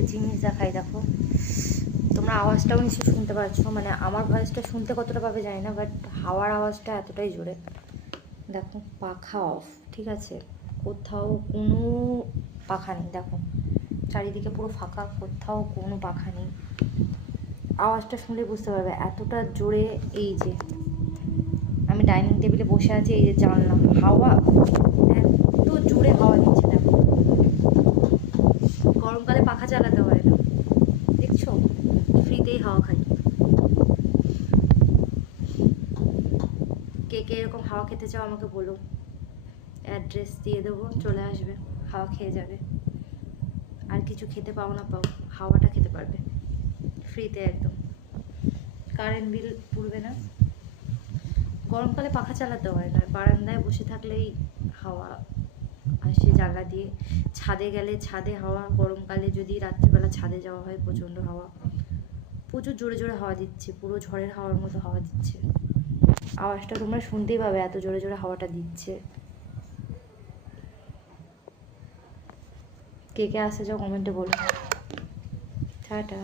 একটা জিনিস দেখাই, দেখো তোমরা আওয়াজটাও নিশ্চয়ই শুনতে পাচ্ছ, মানে আমার ভয়েসটা শুনতে কতটা পাবে জানি না, বাট হাওয়ার আওয়াজটা এতটাই জোরে। দেখো পাখা অফ, ঠিক আছে, কোথাও কোনো পাখা নেই, দেখো চারিদিকে পুরো ফাঁকা, কোথাও কোনো পাখা নেই। আওয়াজটা শুনলে বুঝতে পারবে এতটা জোরে। এই যে আমি ডাইনিং টেবিলে বসে আছি, এই যে জানলা, হাওয়া এত জোরে হাওয়া দিচ্ছে। দেখো গরমকালে পাখা চালাতে হয় না, দেখছো, ফ্রিতেই হাওয়া খাই। কে কে এরকম হাওয়া খেতে চাও আমাকে বলো, অ্যাড্রেস দিয়ে দেবো, চলে আসবে, হাওয়া খেয়ে যাবে। আর কিছু খেতে পাও না পাও, হাওয়াটা খেতে পারবে ফ্রিতে একদম, কারেন্ট বিল পড়বে না। গরমকালে পাখা চালাতে হয় না, বারান্দায় বসে থাকলেই হাওয়া আসে জানলা দিয়ে। ছাদে গেলে ছাদে হাওয়া, গরমকালে যদি রাত্রিবেলা ছাদে যাওয়া হয় প্রচণ্ড হাওয়া, প্রচুর জোরে জোরে হাওয়া দিচ্ছে, পুরো ঝড়ের হাওয়ার মতো হাওয়া দিচ্ছে। আওয়াজটা তোমরা শুনতেই পাবে, এত জোরে জোরে হাওয়াটা দিচ্ছে। কে কে আসে যাও কমেন্টে বলো। টাটা।